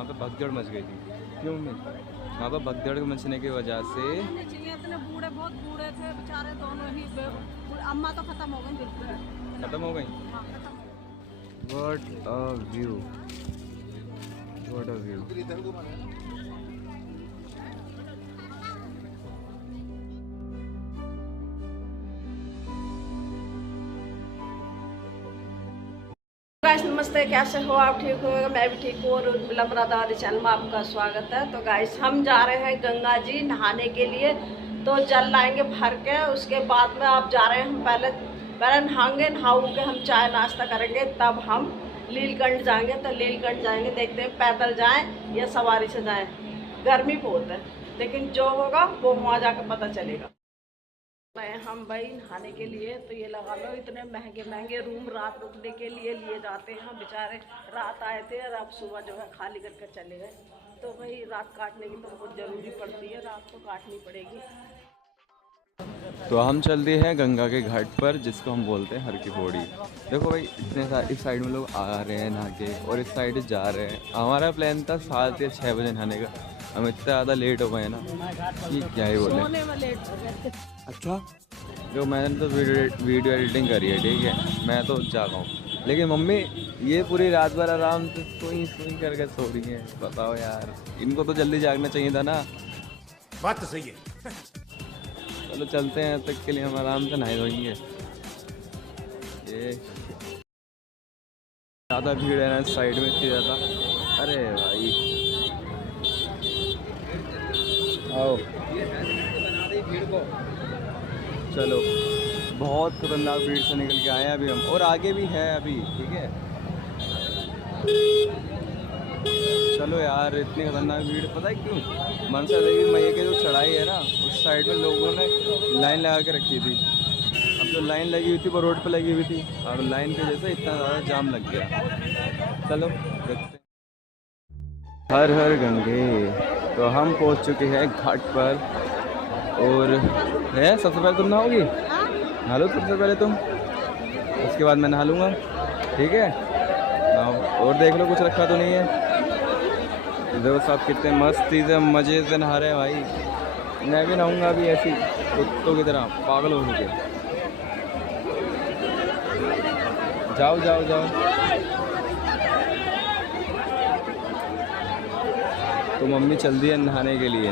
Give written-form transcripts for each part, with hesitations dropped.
वहाँ पे भगदड़ मच गई थी। क्यों मम्मी? वहाँ पर भगदड़ मचने की वजह से इतने बूढ़े, बहुत बूढ़े थे बेचारे दोनों ही। अम्मा तो खत्म हो गई, बिल्कुल खत्म हो गई। हाँ, खत्म हो गई। What a view, what a view. Guys नमस्ते, कैसे हो आप? ठीक हो? मैं भी ठीक हूँ और उर्मिला दादी चैनल में आपका स्वागत है। तो गाइस हम जा रहे हैं गंगा जी नहाने के लिए, तो जल लाएंगे भर के। उसके बाद में आप जा रहे हैं, हम पहले नहाएंगे, नहाऊ के हम चाय नाश्ता करेंगे, तब हम लीलगंज जाएंगे। तो लीलगंज जाएंगे, देखते हैं पैदल जाएं या सवारी से जाएं। गर्मी बहुत है, लेकिन जो होगा वो वहाँ जाकर पता चलेगा। हम भाई नहाने के लिए, तो ये लगा लो इतने महंगे महंगे रूम रात रुकने के लिए जाते हैं। बेचारे रात आए थे और अब सुबह जो है खाली करके चले गए। तो भाई रात काटने की तो बहुत ज़रूरी पड़ती है, रात को काटनी पड़ेगी। तो हम चल दिए हैं गंगा के घाट पर, जिसको हम बोलते हैं हर की पौड़ी। देखो भाई, इस साइड में लोग आ रहे हैं नहा के और इस साइड जा रहे हैं। हमारा प्लान था 7 या 6 बजे नहाने का, हम इतना ज़्यादा लेट हो गए ना कि क्या ही बोले। सोने में लेट हो गए। अच्छा, जो मैंने तो वीडियो एडिटिंग करी है, ठीक है, मैं तो जागा हूँ, लेकिन मम्मी ये पूरी रात भर आराम से सोई करके सो रही है। बताओ यार, इनको तो जल्दी जागना चाहिए था ना। बात तो सही है। चलो चलते हैं, तक के लिए हम आराम से नहाए धोएंगे। ये ज़्यादा भीड़ है ना इस साइड में, इतनी ज़्यादा। अरे भाई आओ, चलो, बहुत खतरनाक भीड़ से निकल के आए हैं अभी हम, और आगे भी है अभी, ठीक है। चलो यार, इतनी खतरनाक भीड़, पता है क्यों? मनसा देवी मैया की जो चढ़ाई है ना, उस साइड में लोगों ने लाइन लगा के रखी थी। अब जो लाइन लगी हुई थी वो रोड पे लगी हुई थी, और लाइन की वजह से इतना ज़्यादा जाम लग गया। चलो देखते हैं। हर हर गंगे। तो हम पहुंच चुके हैं घाट पर, और है सबसे पहले तुम नहाओगी? नहा लो सबसे पहले तुम, उसके बाद मैं नहा लूँगा, ठीक है। और देख लो कुछ रखा तो नहीं है। देखो सब कितने मस्ती से मज़े से नहा रहे हैं भाई। मैं भी नहाऊंगा अभी ऐसी कुत्तों की तरह, पागल हो चुके। जाओ जाओ जाओ। तो मम्मी चल दी है नहाने के लिए।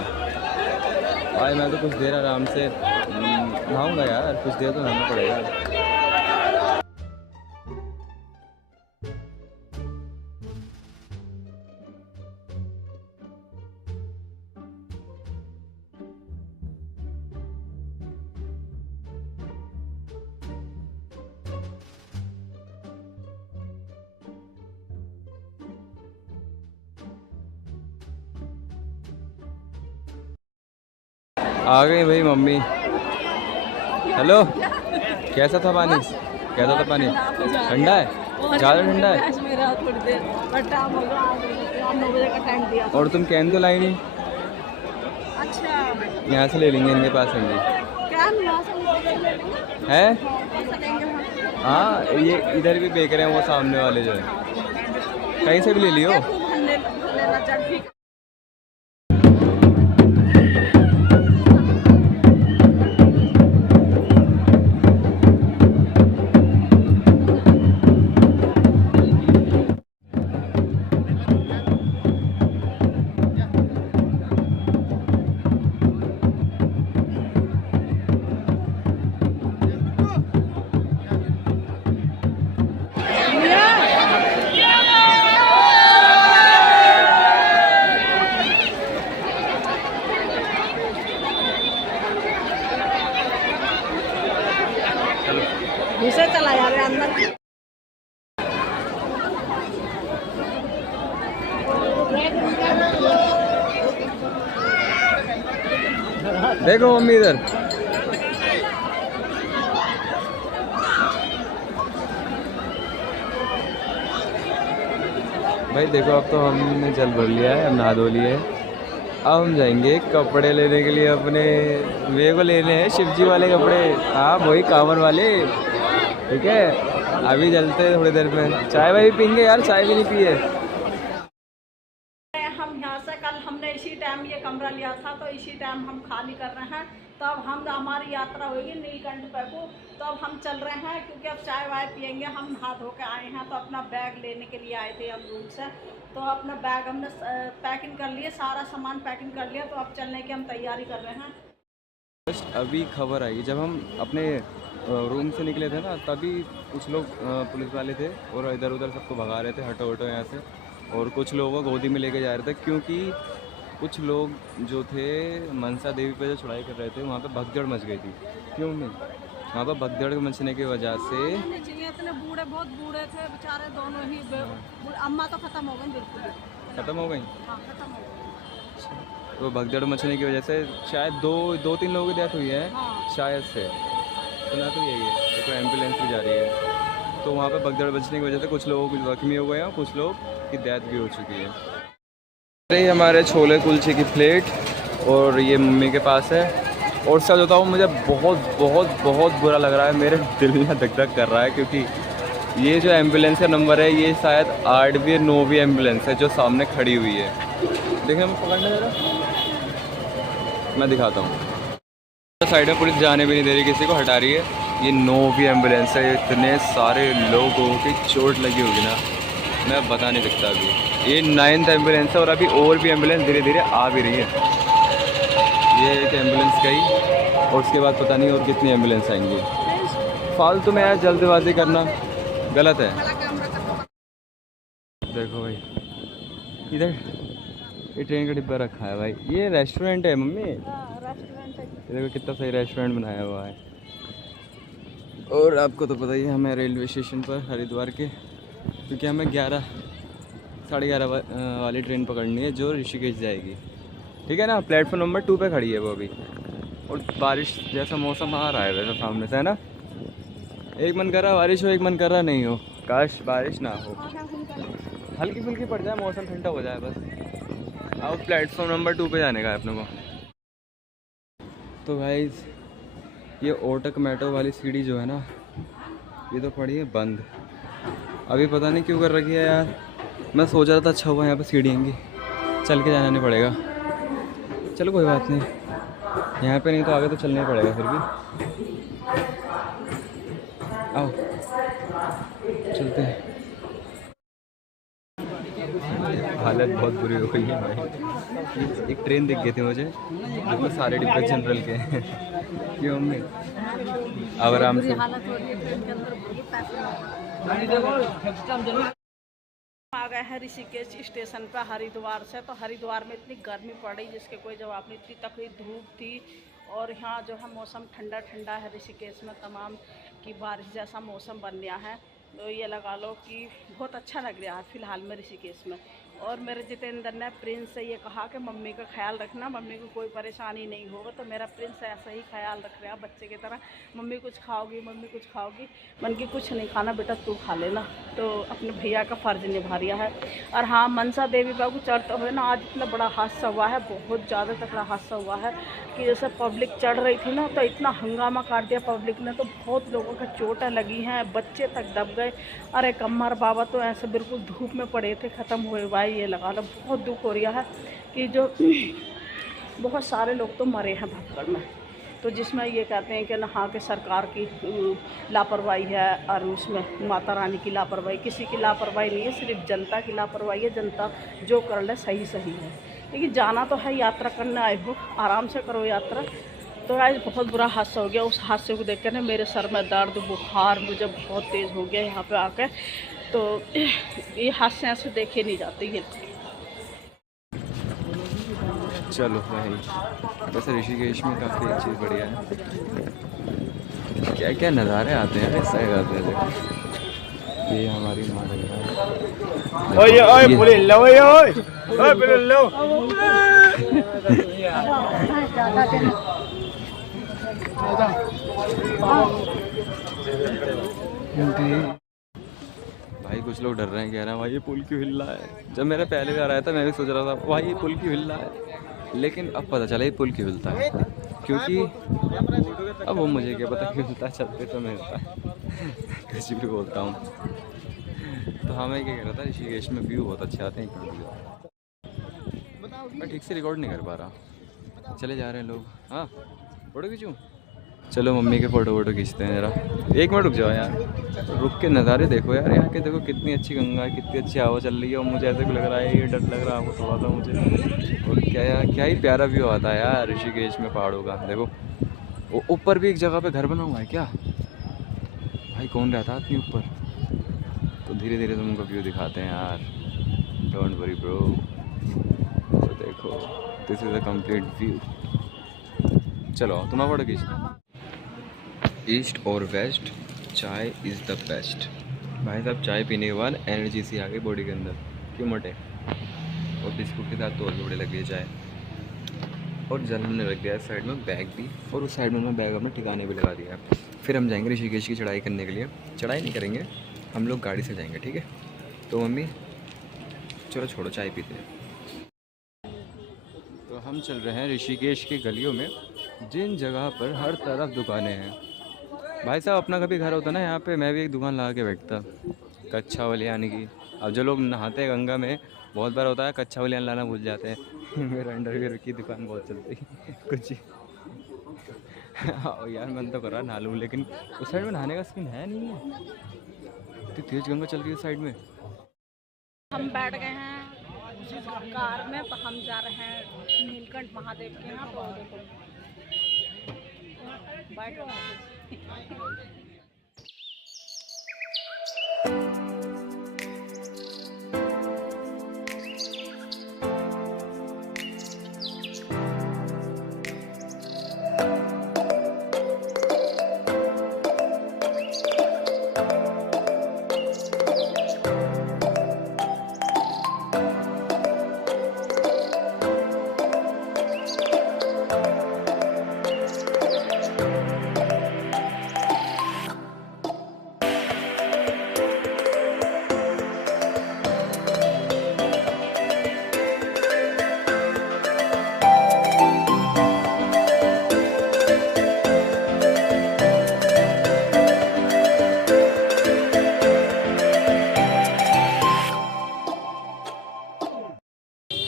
भाई मैं तो कुछ देर आराम से नहाऊंगा यार, कुछ देर तो नहाना पड़ेगा। आ गई भाई मम्मी। हेलो, कैसा था पानी? कैसा था पानी? ठंडा है? ज़्यादा ठंडा है? और तुम कैन तो लाई नहीं? अच्छा, यहाँ से ले लेंगे, इनके पास होंगी है। हाँ, ये इधर भी बेच रहे हैं, वो सामने वाले जो है, कहीं से भी ले लियो। घुसे चला यार अंदर। देखो मम्मी इधर। भाई देखो, अब तो हमने जल भर लिया है, हम नहा धो लिए है। अब हम जाएंगे कपड़े लेने के लिए अपने। मेरे को लेने हैं शिवजी वाले कपड़े। हाँ वही कांवर वाले, ठीक है। अभी चलते हैं थोड़ी देर में। चाय वाय भी पीएंगे यार, चाय भी नहीं पिए। इसी टाइम हम खाली कर रहे हैं। तो अब हमारी यात्रा होगी नीलकंठ को। तो अब हम चल रहे हैं क्योंकि अब चाय वाय पियेंगे। हम नहा धो के आए हैं तो अपना बैग लेने के लिए आए थे हम रूम से। तो अपना बैग हमने पैकिंग कर लिए, सारा सामान पैकिंग कर लिया। तो अब चलने की हम तैयारी कर रहे हैं। जस्ट अभी खबर आई, जब हम अपने रूम से निकले थे ना, तभी कुछ लोग पुलिस वाले थे और इधर उधर सबको भगा रहे थे, हटो हटो यहाँ से। और कुछ लोगों को गोदी में लेके जा रहे थे, क्योंकि कुछ लोग जो थे मनसा देवी पे जो चढ़ाई कर रहे थे, वहाँ पे भगदड़ मच गई थी। क्यों नहीं, वहाँ पर भगदड़ मचने की वजह से इतने बूढ़े, बहुत बूढ़े थे बेचारे दोनों ही। अम्मा तो खत्म हो गई, बिल्कुल ख़त्म हो गई। हाँ, खत्म हो गई। तो भगदड़ मचने की वजह से शायद दो तीन लोगों की डेथ हुई है। हाँ। शायद से सुना तो यही है। देखो एम्बुलेंस भी जा रही है। तो वहाँ पे भगदड़ मचने की वजह से कुछ लोगों को जख्मी हो गए हैं, कुछ लोग की डेथ भी हो चुकी है। ये हमारे छोले कुलचे की प्लेट और ये मम्मी के पास है। और सच बताऊँ, मुझे बहुत बहुत बहुत बुरा लग रहा है, मेरे दिल में धक धक कर रहा है, क्योंकि ये जो एम्बुलेंस का नंबर है, ये शायद 8वीं या 9वीं एम्बुलेंस है जो सामने खड़ी हुई है। देखिए मैं पकड़ने जरा, मैं दिखाता हूँ। साइड में पुलिस जाने भी नहीं दे रही, किसी को हटा रही है। ये 9वीं एम्बुलेंस है। इतने सारे लोगों की चोट लगी होगी ना, मैं बता नहीं सकता। अभी ये 9th एम्बुलेंस है और अभी और भी एम्बुलेंस धीरे धीरे आ भी रही है। ये एक एम्बुलेंस गई और उसके बाद पता नहीं और कितनी एम्बुलेंस आएंगी। फालतू में यार जल्दबाजी करना गलत है। देखो भाई, इधर ये ट्रेन का डिब्बा रखा है भाई। ये रेस्टोरेंट है मम्मी। रेस्टोरेंट है। देखो कितना सही रेस्टोरेंट बनाया हुआ है। और आपको तो पता ही है, हमें रेलवे स्टेशन पर हरिद्वार के, क्योंकि हमें 11:30 वाली ट्रेन पकड़नी है जो ऋषिकेश जाएगी। ठीक है ना, प्लेटफॉर्म नंबर 2 पे खड़ी है वो अभी। और बारिश जैसा मौसम आ रहा है वैसा सामने से, है ना। एक मन कर रहा बारिश हो, एक मन कर रहा नहीं हो। काश बारिश ना हो, हल्की फुल्की पड़ जाए, मौसम ठंडा हो जाए बस। अब प्लेटफॉर्म नंबर 2 पे जाने का है अपने को। तो गाइस, ये ओटक मेट्रो वाली सीढ़ी जो है ना, ये तो पड़ी है बंद। अभी पता नहीं क्यों कर रखी है यार। मैं सोच रहा था अच्छा हुआ यहाँ पे सीढ़ी आएंगी, चल के जाना नहीं पड़ेगा। चलो कोई बात नहीं, यहाँ पे नहीं तो आगे तो चलना ही पड़ेगा फिर भी। आओ चलते हैं। हालत बहुत बुरी हो गई है भाई। एक ट्रेन दिख गई थी मुझे जिसमें सारे डिब्बे जनरल के हैं। क्यों मम्मी, अब आराम से आ गए हैं ऋषिकेश स्टेशन पर हरिद्वार से। तो हरिद्वार में इतनी गर्मी पड़ी जिसके कोई जवाब नहीं, इतनी तकड़ी धूप थी। और यहाँ जो है मौसम ठंडा ठंडा है ऋषिकेश में, तमाम की बारिश जैसा मौसम बन गया है। तो ये लगा लो कि बहुत अच्छा लग रहा है फ़िलहाल में ऋषिकेश में। और मेरे जितेंद्र ने प्रिंस से ये कहा कि मम्मी का ख्याल रखना, मम्मी को कोई परेशानी नहीं होगा। तो मेरा प्रिंस ऐसा ही ख्याल रख रहा है बच्चे की तरह। मम्मी कुछ खाओगी, मम्मी कुछ खाओगी। मन की कुछ नहीं खाना बेटा, तू खा लेना। तो अपने भैया का फ़र्ज निभा रहा है। और हाँ, मनसा देवी बाबू चढ़ते हुए ना आज इतना बड़ा हादसा हुआ है, बहुत ज़्यादा तगड़ा हादसा हुआ है कि जैसे पब्लिक चढ़ रही थी ना, तो इतना हंगामा काट दिया पब्लिक ने। तो बहुत लोगों को चोटें लगी हैं, बच्चे तक दब गए। अरे कम्मर बाबा तो ऐसे बिल्कुल धूप में पड़े थे, ख़त्म हुए। भाई ये लगा लो, बहुत दुख हो रहा है कि जो बहुत सारे लोग तो मरे हैं भगदड़ में। तो जिसमें ये कहते हैं कि नहा के सरकार की लापरवाही है और उसमें माता रानी की लापरवाही, किसी की लापरवाही नहीं है, सिर्फ जनता की लापरवाही है। जनता जो कर ले सही सही है, लेकिन जाना तो है, यात्रा करने आए हो, आराम से करो यात्रा। तो आज बहुत बुरा हादसा हो गया। उस हादसे को देख कर ना मेरे सर में दर्द, बुखार मुझे बहुत तेज़ हो गया यहाँ पे आके। तो ये हादसे ऐसे देखे नहीं जाते ये। चलो भाई, वैसे ऋषिकेश में काफ़ी चीज़ बढ़िया है। क्या क्या नज़ारे आते हैं, ऐसा आते हैं। देखो ये हमारी माँ भाई। कुछ लोग डर रहे हैं, कह रहे हैं भाई ये पुल क्यों हिल रहा है। जब मेरा पहले बार आया था मैं भी सोच रहा था भाई ये पुल क्यों हिल रहा है, लेकिन अब पता चला ये पुल क्यों हिलता है। क्योंकि अब वो मुझे क्या पता क्यों हिलता है, चलते तो मैं हिलता है। कुछ भी बोलता हूँ। तो हाँ, मैं क्या कह रहा था, ऋषिकेश में व्यू बहुत अच्छे आते हैं। मैं ठीक से रिकॉर्ड नहीं कर पा रहा। चले जा रहे हैं लोग। हाँ फ़ोटो खींचूँ? चलो मम्मी के फ़ोटो वोटो खींचते हैं ज़रा। 1 मिनट रुक जाओ यार, रुक के नज़ारे देखो यार यहाँ के। देखो कितनी अच्छी गंगा है, कितनी अच्छी हवा चल रही है। और मुझे ऐसे भी लग रहा है, ये डर लग रहा है आपको थोड़ा सा मुझे। और क्या ही प्यारा व्यू आता है यार ऋषिकेश में पहाड़ों का। देखो ऊपर भी एक जगह पे घर बना हुआ है क्या भाई? कौन रहता है इतनी ऊपर? तो धीरे धीरे तुमको व्यू दिखाते हैं यार, डोंट वरी ब्रो। तो देखो this is a complete view. चलो तुम्हारा फोटो खींचना। ईस्ट और वेस्ट, चाय इज़ द बेस्ट। भाई साहब चाय पीने के बाद एनर्जी सी आ गई बॉडी के अंदर, क्यों मोटे। और बिस्कुट के साथ तो और भी बड़े लग गए चाय। और जल हमने रख दिया है साइड में बैग भी, और उस साइड में मैं बैग अपने ठिकाने भी लगा दिया है। फिर हम जाएंगे ऋषिकेश की चढ़ाई करने के लिए। चढ़ाई नहीं करेंगे हम लोग, गाड़ी से जाएंगे, ठीक है। तो मम्मी चलो छोड़ो, चाय पीते हैं। तो हम चल रहे हैं ऋषिकेश की गलियों में, जिन जगह पर हर तरफ दुकानें हैं। भाई साहब अपना कभी घर होता ना यहाँ पे, मैं भी एक दुकान लगा के बैठता कच्छा वलियान की। अब जो लोग नहाते हैं गंगा में, बहुत बार होता है कच्छा वलियान लाना भूल जाते हैं। मेरा अंडरवियर की दुकान बहुत चलती है कुछ हाँ यार मन तो कर रहा नहा लूँ, लेकिन उस साइड में नहाने का सीन है नहीं है, इतनी तेज गंगा चल रही है उस साइड में। हम बैठ गए हैं कार में, तो हम जा रहे हैं नीलकंठ महादेव के यहाँ। तो देखो बैठो।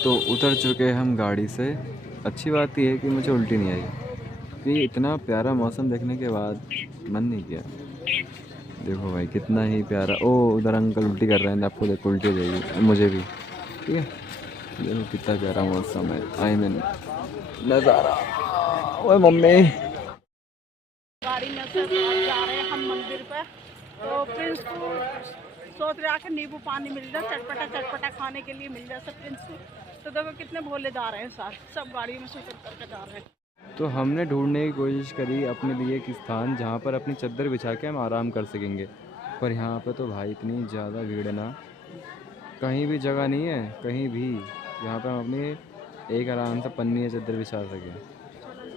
तो उतर चुके हैं हम गाड़ी से। अच्छी बात यह है कि मुझे उल्टी नहीं आई, कि इतना प्यारा मौसम देखने के बाद मन नहीं किया। देखो भाई कितना ही प्यारा। ओ उधर अंकल उल्टी कर रहे हैं, आपको देखो उल्टी हो जाएगी मुझे भी, ठीक है। देखो कितना प्यारा मौसम है, आई मीन नज़ारा। ओए मम्मी गाड़ी में से जा रहे हैं हम मंदिर पे। तो प्रिंस को सोच रहा कि नींबू पानी मिल जाए, चटपटा चटपटा खाने के लिए मिल जाए सब प्रिंस को। तो देखो कितने भोले जा रहे हैं साथ, सब गाड़ी में से करके जा रहे हैं। तो हमने ढूंढने की कोशिश करी अपने लिए एक स्थान जहाँ पर अपनी चादर बिछा के हम आराम कर सकेंगे, पर यहाँ पे तो भाई इतनी ज़्यादा भीड़ है ना, कहीं भी जगह नहीं है कहीं भी यहाँ पर हम अपनी एक आराम से पन्नी या चादर बिछा सकें।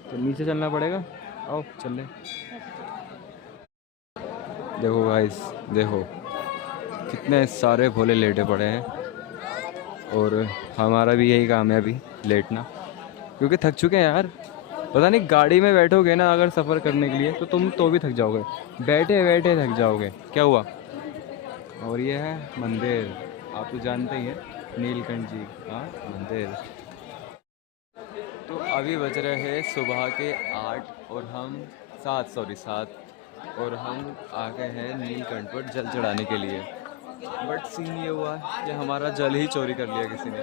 तो नीचे चलना पड़ेगा, आओ चल। देखो गाइस देखो कितने सारे भोले लेटे पड़े हैं, और हमारा भी यही काम है अभी लेटना, क्योंकि थक चुके हैं यार। पता नहीं गाड़ी में बैठोगे ना अगर सफ़र करने के लिए तो तुम तो भी थक जाओगे, बैठे बैठे थक जाओगे। क्या हुआ? और ये है मंदिर, आप तो जानते ही हैं नीलकंठ जी का मंदिर। तो अभी बज रहे हैं सुबह के 8 और हम 7 और हम आ गए हैं नीलकंठ पर जल चढ़ाने के लिए। बट सीन ये हुआ कि हमारा जल ही चोरी कर लिया किसी ने।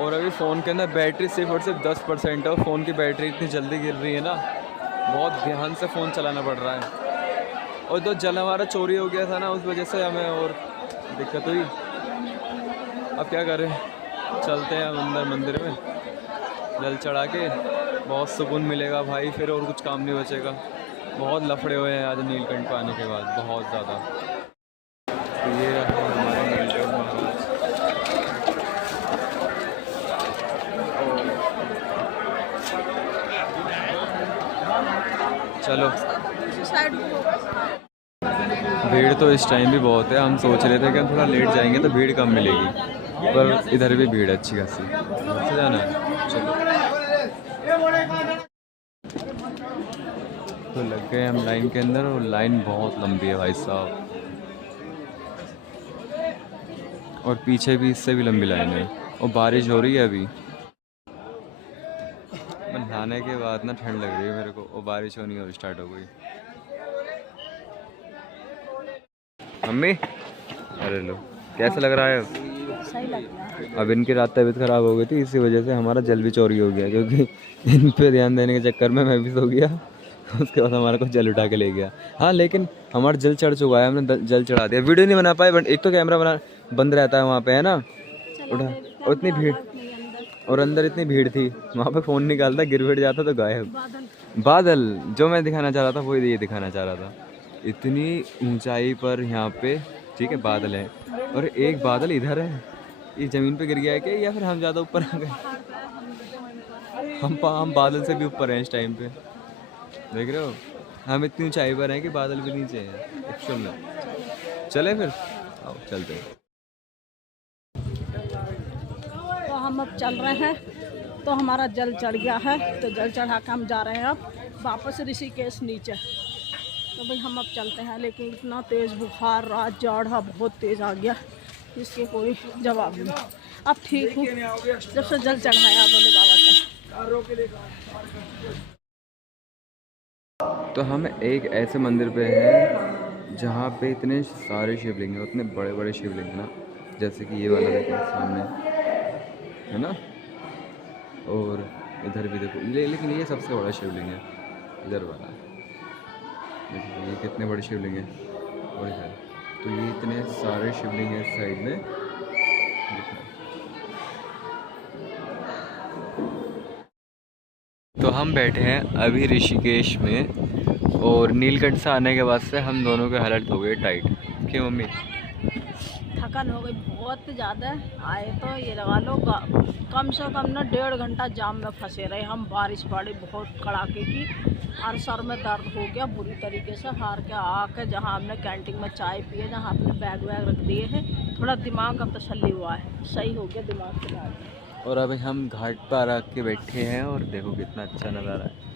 और अभी फ़ोन के अंदर बैटरी सिर्फ और सिर्फ 10% है, और फ़ोन की बैटरी इतनी जल्दी गिर रही है ना, बहुत ध्यान से फ़ोन चलाना पड़ रहा है। और तो जल हमारा चोरी हो गया था ना, उस वजह से हमें और दिक्कत हुई। अब क्या करें, चलते हैं अंदर मंदिर में, जल चढ़ा के बहुत सुकून मिलेगा भाई, फिर और कुछ काम नहीं बचेगा। बहुत लफड़े हुए हैं आज नीलकंठ पाने के बाद, बहुत ज़्यादा। तो ये रहा हमारे नीलकंठ महाराज। चलो भीड़ तो इस टाइम भी बहुत है। हम सोच रहे थे कि हम थोड़ा लेट जाएंगे तो भीड़ कम मिलेगी, पर इधर भी भीड़ अच्छी खासी। से जाना है, चलो। तो लग गए हम लाइन के अंदर, और लाइन बहुत लंबी है भाई साहब, और पीछे भी इससे भी लंबी लाइन है। और बारिश हो रही है अभी। नहाने के बाद ना ठंड लग रही है मेरे को, और बारिश होनी और स्टार्ट हो गई। मम्मी अरे लो कैसा लग रहा है अब? सही लग रहा। अब इनकी रात तबीयत खराब हो गई थी, इसी वजह से हमारा जल भी चोरी हो गया, क्योंकि इन पे ध्यान देने के चक्कर में मैं भी सो गया। उसके बाद हमारा को जल उठा के ले गया। हाँ लेकिन हमारा जल चढ़ चुका है, हमने जल चढ़ा दिया। वीडियो नहीं बना पाए, बट एक तो कैमरा बना बंद रहता है वहाँ पे, है ना, उठा। और इतनी भीड़, और अंदर इतनी भीड़ थी, वहाँ पे फ़ोन निकालता गिर फिर जाता तो गायब। बादल जो मैं दिखाना चाह रहा था वही ये दिखाना चाह रहा था। इतनी ऊंचाई पर यहाँ पे, ठीक है, बादल है, और एक बादल इधर है, ये ज़मीन पे गिर गया है क्या, या फिर हम ज़्यादा ऊपर आ गए? हम बादल से भी ऊपर हैं इस टाइम पे, देख रहे हो? हम इतनी ऊंचाई पर हैं कि बादल भी नीचे हैं एक्चुअल में। चले फिर, आओ चलते हैं। तो हम अब चल रहे हैं, तो हमारा जल चढ़ गया है, तो जल चढ़ा के हम जा रहे हैं अब वापस ऋषिकेश नीचे। तो भाई हम अब चलते हैं, लेकिन इतना तेज़ बुखार, रात जाड़ा बहुत तेज़ आ गया, इसके कोई जवाब नहीं। अब ठीक हूँ, जब से जल चढ़ाया भोले बाबा का। तो हम एक ऐसे मंदिर पे हैं जहाँ पे इतने सारे शिवलिंग हैं, उतने बड़े बड़े शिवलिंग हैं ना, जैसे कि ये वाला देखो सामने, है ना, और इधर भी देखो, लेकिन ये सबसे बड़ा शिवलिंग है, इधर वाला देखो, ये कितने बड़े शिवलिंग हैं, और इधर तो ये इतने सारे शिवलिंग हैं इस साइड में। तो हम बैठे हैं अभी ऋषिकेश में, और नीलकंठ से आने के बाद से हम दोनों के हालत हो गए टाइट। क्यों मम्मी? थकान हो गई बहुत ज़्यादा। आए तो ये लगा लो कम से कम ना 1.5 घंटा जाम में फंसे रहे हम। बारिश पड़ी बहुत कड़ाके की, और सर में दर्द हो गया बुरी तरीके से। हार के आके जहाँ हमने कैंटीन में चाय पिए, जहाँ अपने बैग वैग रख दिए हैं, थोड़ा दिमाग का तसल्ली हुआ है, सही हो गया दिमाग के बाद। और अभी हम घाट पर आके बैठे हैं, और देखो कितना अच्छा नज़ारा है।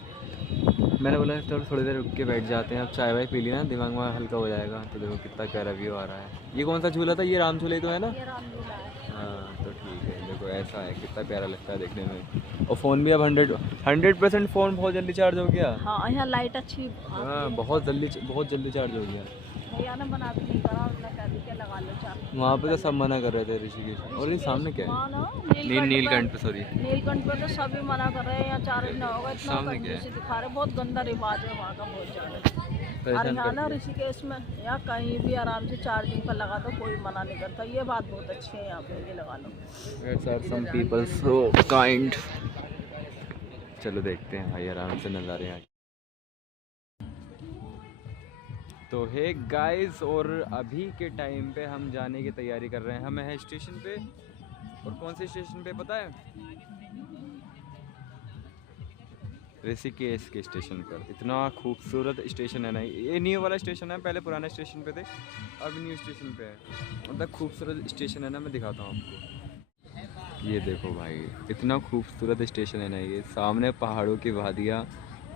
मैंने बोला चलो थोड़ी देर रुक के बैठ जाते हैं, अब चाय वाय पी लिया ना, दिमाग में हल्का हो जाएगा। तो देखो कितना प्यारा व्यू आ रहा है। ये कौन सा झूला था? ये राम झूले तो है ना? ये रामलीला है। हाँ तो ठीक है, देखो ऐसा है, कितना प्यारा लगता है देखने में। और फ़ोन भी अब 100% फ़ोन बहुत जल्दी चार्ज हो गया। हाँ यहाँ लाइट अच्छी। हाँ बहुत जल्दी चार्ज हो गया। भैया ने बना भी नहीं करा, उन्होंने कह दी कि लगा लो चार्ज। वहाँ पे तो सब मना कर रहे थे ऋषिकेश। और ये सामने क्या है? नीलकंठ पे, सॉरी नीलकंठ पे तो सभी मना कर रहे हैं, यहाँ चार्ज ना होगा। इतना सामने क्या है? कंजूसी दिखा रहे, बहुत गंदा रिवाज है वहाँ का, बहुत ज़्यादा। और यहाँ ना ऋषिकेश में या कहीं भी आराम से चार्जिंग पर लगा दो, कोई मना नहीं करता। ये बात बहुत अच्छी है यहाँ पे, ये लगा लो। Some people so kind. चलो देखते हैं भाई आराम से नज़ारे यहाँ। तो हे गाइस, और अभी के टाइम पे हम जाने की तैयारी कर रहे हैं। हम हैं स्टेशन पे, और कौन से स्टेशन पे पता है? ऋषिकेश के स्टेशन पर। इतना खूबसूरत स्टेशन है ना, ये न्यू वाला स्टेशन है, पहले पुराने स्टेशन पे थे, अब न्यू स्टेशन पे है। मतलब खूबसूरत स्टेशन है ना, मैं दिखाता हूँ आपको। ये देखो भाई, इतना खूबसूरत स्टेशन है ना, ये सामने पहाड़ों की वादियाँ,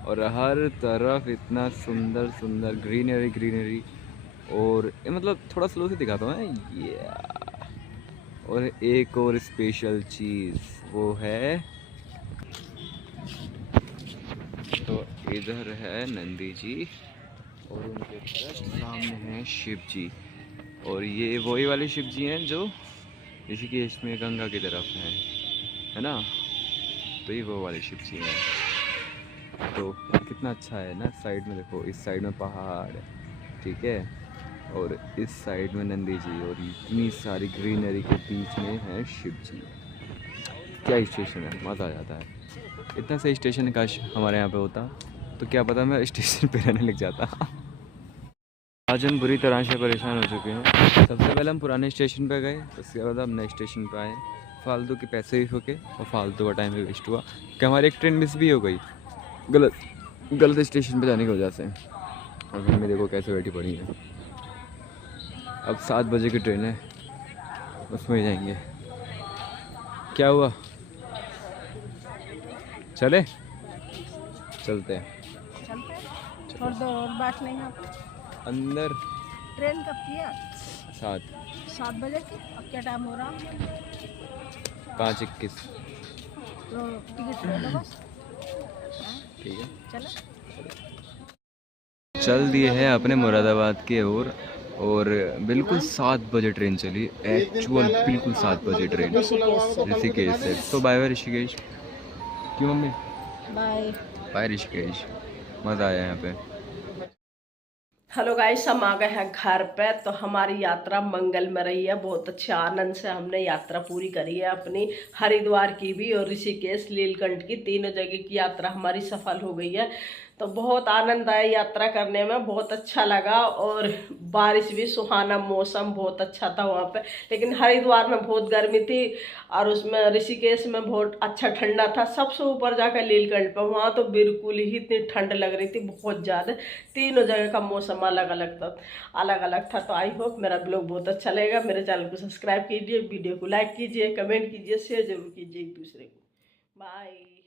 और हर तरफ इतना सुंदर सुंदर ग्रीनरी। और ये मतलब थोड़ा स्लो से दिखाता हूँ ये। और एक और स्पेशल चीज़ वो है, तो इधर है नंदी जी, और उनके जस्ट सामने हैं शिव जी। और ये वही वाले शिव जी हैं जो ऋषिकेश में गंगा की तरफ हैं, है ना? तो ये वो वाले शिव जी हैं। तो कितना अच्छा है ना, साइड में देखो, इस साइड में पहाड़ है, ठीक है, और इस साइड में नंदी जी, और इतनी सारी ग्रीनरी के बीच में है शिव जी। क्या स्टेशन है, मज़ा आ जाता है। इतना सही स्टेशन काश हमारे यहाँ पे होता, तो क्या पता मैं स्टेशन पे रहने लग जाता। आज हम बुरी तरह से परेशान हो चुके हैं। सबसे पहले हम पुराने स्टेशन पे गए, उसके बाद हम नए स्टेशन पे आए। फालतू के पैसे भी फूके और फालतू का टाइम भी वेस्ट हुआ, कि हमारी एक ट्रेन मिस भी हो गई गलत स्टेशन पे जाने की वजह से। और मम्मी देखो कैसे बैठी पड़ी है। अब 7 बजे की ट्रेन है, उसमें ही जाएंगे। क्या हुआ, चले? चलते हैं। थोड़ी देर और बैठ लेंगे अंदर। ट्रेन कब की है? 7 बजे की। अब क्या टाइम हो रहा? 5:21। तो टिकट ले लो बस। ठीक है, चलो चल दिए हैं अपने मुरादाबाद की ओर और बिल्कुल 7 बजे ट्रेन चली, एक्चुअल बिल्कुल 7 बजे ट्रेन ऋषिकेश से। तो बाय बाय ऋषिकेश। क्यों मम्मी? बाय बाय ऋषिकेश, मज़ा आया यहाँ पे। हेलो गाइस, हम आ गए हैं घर पे। तो हमारी यात्रा मंगल में रही है, बहुत अच्छे आनंद से हमने यात्रा पूरी करी है अपनी, हरिद्वार की भी और ऋषिकेश नीलकंठ की, तीनों जगह की यात्रा हमारी सफल हो गई है। तो बहुत आनंद आया यात्रा करने में, बहुत अच्छा लगा। और बारिश भी, सुहाना मौसम बहुत अच्छा था वहाँ पे। लेकिन हरिद्वार में बहुत गर्मी थी और उसमें ऋषिकेश में बहुत अच्छा ठंडा था। सबसे ऊपर जाकर नीलकंठ पर, वहाँ तो बिल्कुल ही इतनी ठंड लग रही थी, बहुत ज़्यादा। तीनों जगह का मौसम अलग अलग था। तो आई होप मेरा ब्लॉग बहुत अच्छा लगेगा। मेरे चैनल को सब्सक्राइब कीजिए, वीडियो को लाइक कीजिए, कमेंट कीजिए, शेयर जरूर कीजिए एक दूसरे को। बाय।